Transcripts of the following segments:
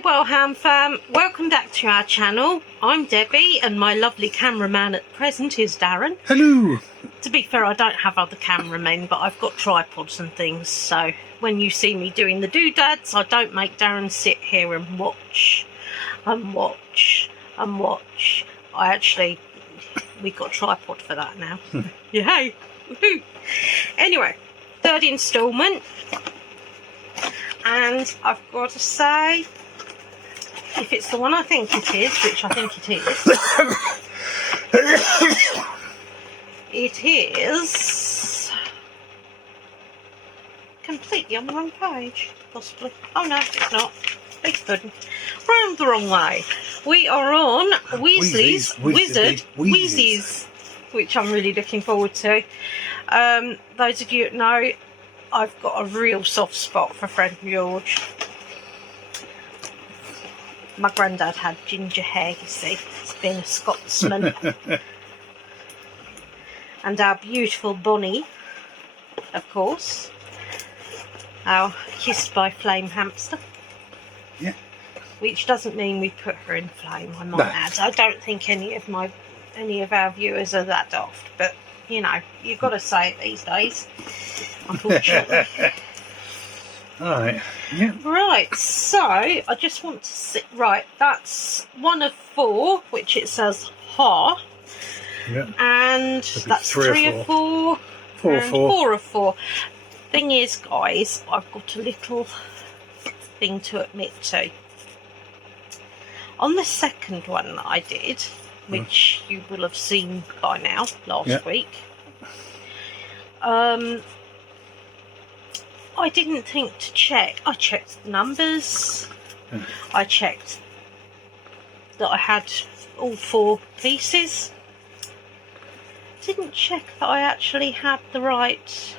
Hello Wellham fam, welcome back to our channel. I'm Debbie and my lovely cameraman at present is Darren. Hello. To be fair, I don't have other cameramen, but I've got tripods and things, so when you see me doing the doodads, I don't make Darren sit here and watch and watch and watch. We got a tripod for that now. Yay! Woohoo! Anyway, third instalment, and I've got to say, if it's the one I think it is, which I think it is, it is completely on the wrong page, possibly. Oh no, it's not. It's good. We're the wrong way. We are on Weasleys Wizard Wheezes, which I'm really looking forward to. Those of you that know, I've got a real soft spot for Fred George. My granddad had ginger hair, you see. He's been a Scotsman. And our beautiful Bonnie, of course. Our kissed by flame hamster. Yeah. Which doesn't mean we put her in flame, I might add. I don't think any of our viewers are that daft, but you know, you've got to say it these days, unfortunately. Alright, yeah. Right, so I just want to see. Right, that's one of four, which it says ha. Yeah. And that's three of four. Four of four. Four of four. Thing is, guys, I've got a little thing to admit to. On the second one that I did, which you will have seen by now, last week, I didn't think to check. I checked the numbers. I checked that I had all four pieces. Didn't check that I actually had the right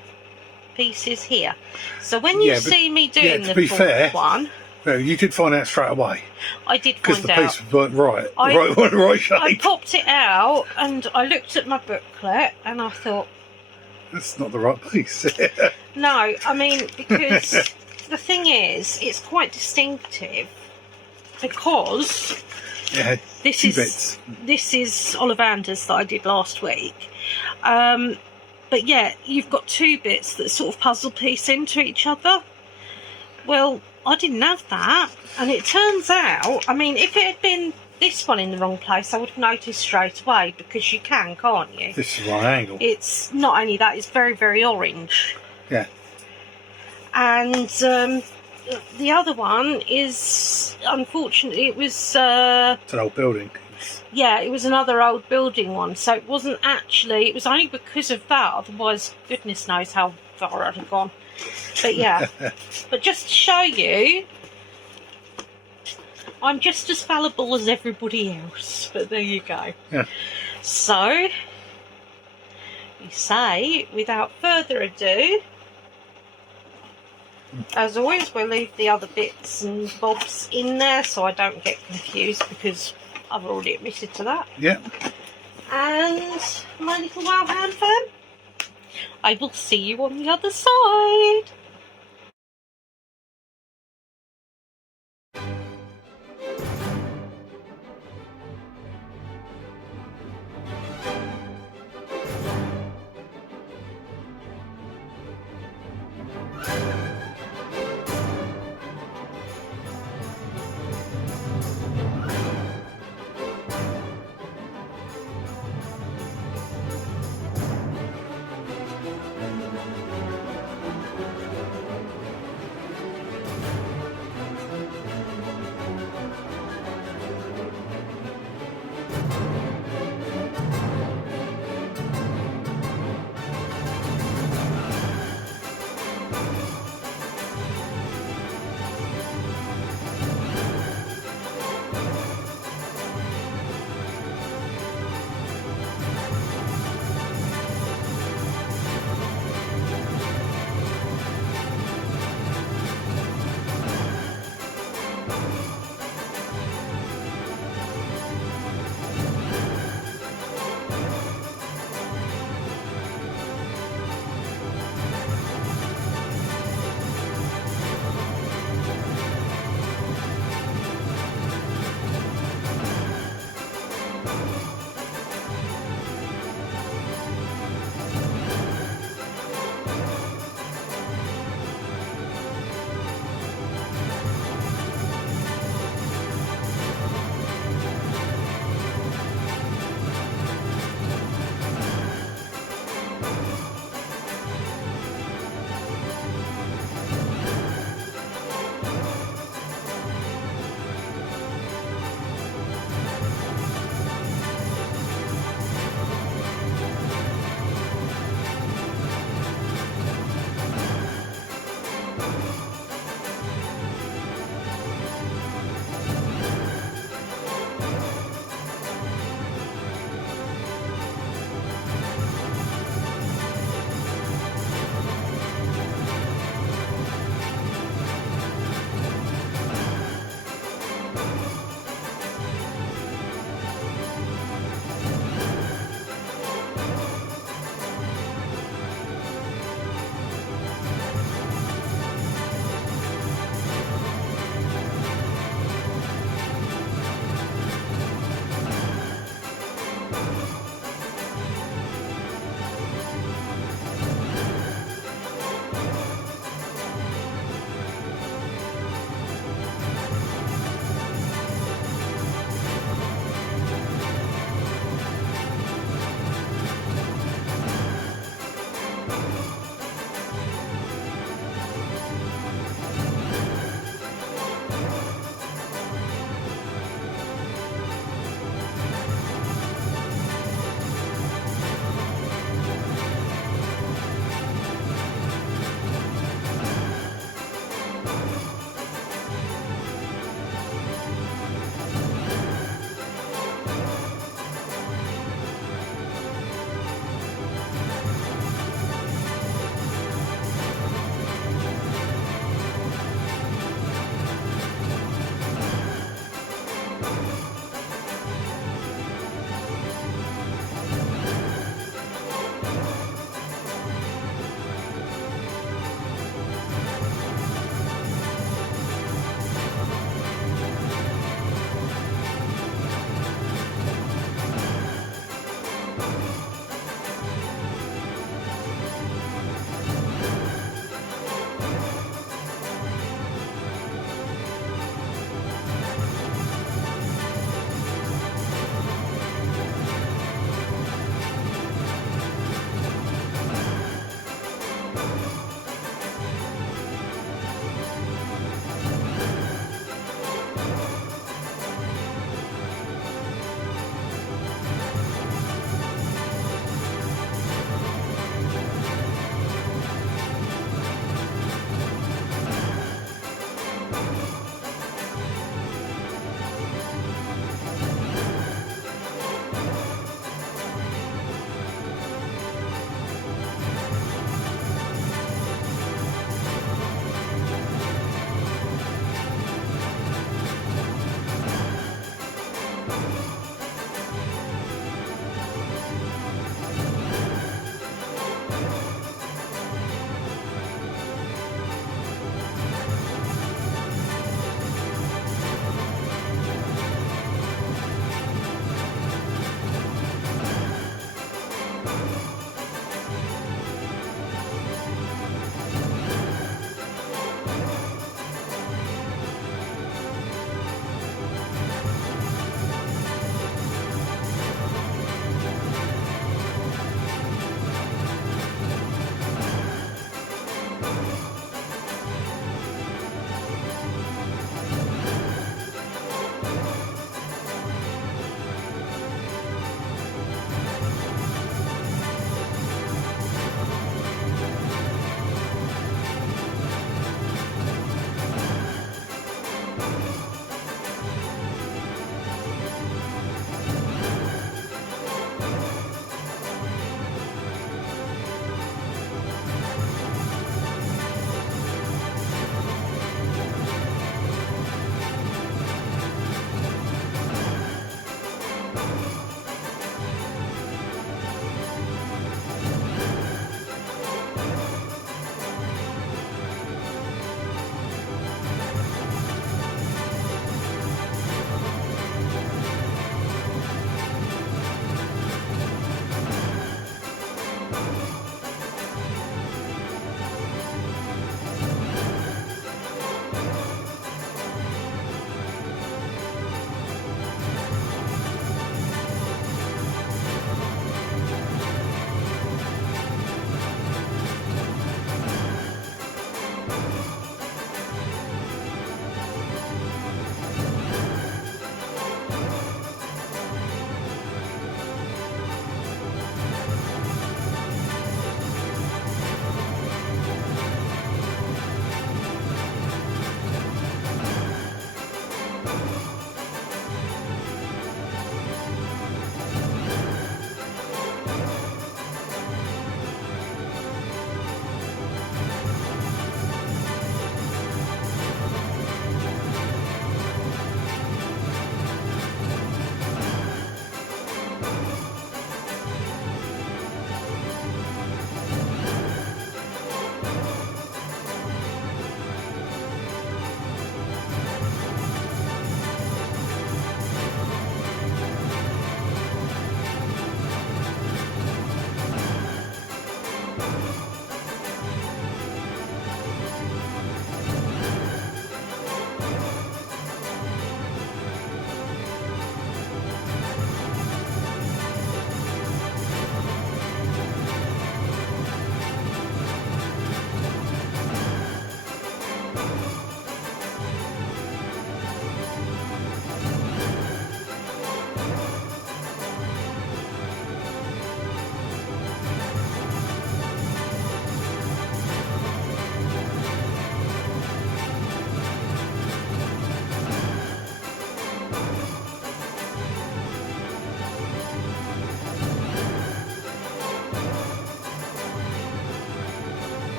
pieces here. So when you see me doing the fourth one, well, you did find out straight away. I did find because the out. pieces weren't right. Right shape. I popped it out and I looked at my booklet and I thought, that's not the right piece. no, I mean, because the thing is, it's quite distinctive because this is Ollivander's that I did last week. But yeah, you've got two bits that sort of puzzle piece into each other. Well, I didn't have that, and it turns out, I mean, if it had been this one in the wrong place, I would have noticed straight away, because you can, can't you? This is right angle. It's not only that, it's very, very orange. Yeah. And the other one is, unfortunately, it was... it's an old building. Yeah, it was another old building one, so it wasn't actually... It was only because of that, otherwise, goodness knows how far I'd have gone. But yeah, but just to show you, I'm just as fallible as everybody else, but there you go. Yeah. So, you say, without further ado, as always, we'll leave the other bits and bobs in there so I don't get confused, because I've already admitted to that. Yeah. And my little wow hand fan, I will see you on the other side.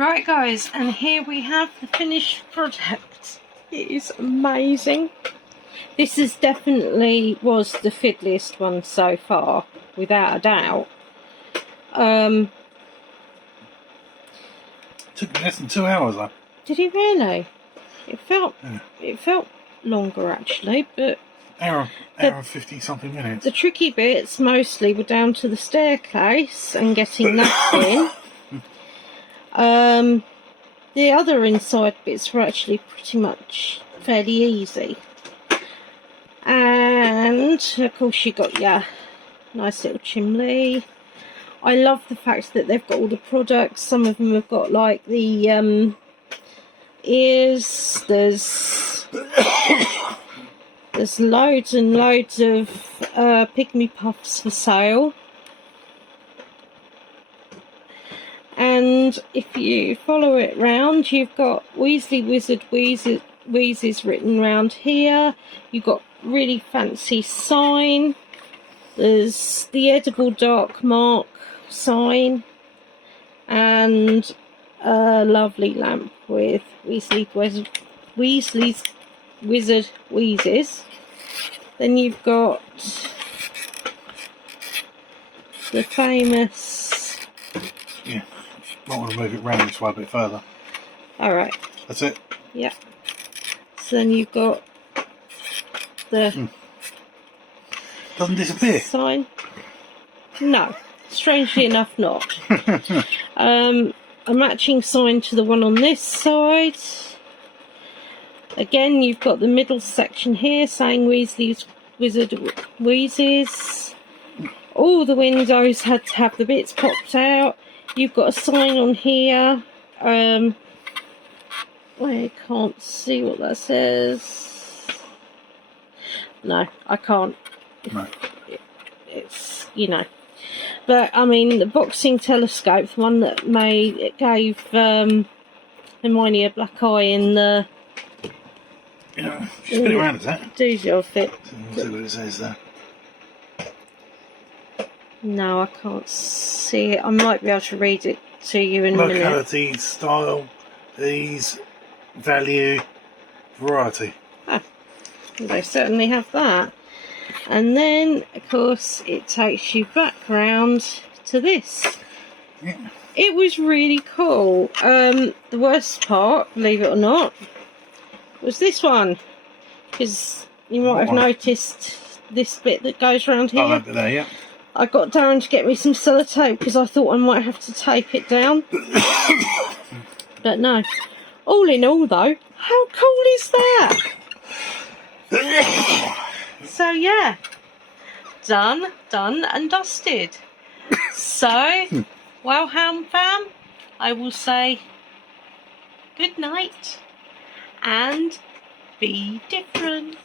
Right guys, and here we have the finished product. It is amazing. This is definitely was the fiddliest one so far, without a doubt. Took me less than 2 hours though. Did he really? It felt longer actually, but hour and 50 something minutes. The tricky bits mostly were down to the staircase and getting that in. The other inside bits were actually pretty much fairly easy. And of course you got your nice little chimney. I love the fact that they've got all the products. Some of them have got like the ears. There's loads and loads of pygmy puffs for sale. And if you follow it round, you've got Weasley Wizard Wheezes written round here. You've got really fancy sign. There's the edible dark mark sign. And a lovely lamp with Weasley's Wizard Wheezes. Then you've got the famous... Yeah. Might want to move it round this way a bit further. Alright. That's it? Yeah. So then you've got the... Doesn't disappear? Sign. No. Strangely enough not. A matching sign to the one on this side. Again, you've got the middle section here saying Weasley's Wizard Wheezes. All the windows had to have the bits popped out. You've got a sign on here. I can't see what that says. No, I can't. No. It's, you know. But, I mean, the boxing telescope, the one that gave Hermione a black eye in the... Yeah, spin it around, is that? Doozy of it. See what it says there. No, I can't see it. I might be able to read it to you in a minute. Locality, style, ease, value, variety. Ah, they certainly have that. And then, of course, it takes you back round to this. Yeah. It was really cool. The worst part, believe it or not, was this one. Because you might have noticed this bit that goes around here. Oh, that bit there, yeah. I got Darren to get me some sellotape because I thought I might have to tape it down. But no. All in all though, how cool is that? So yeah. Done and dusted. So, Wowhound fam, I will say good night and be different.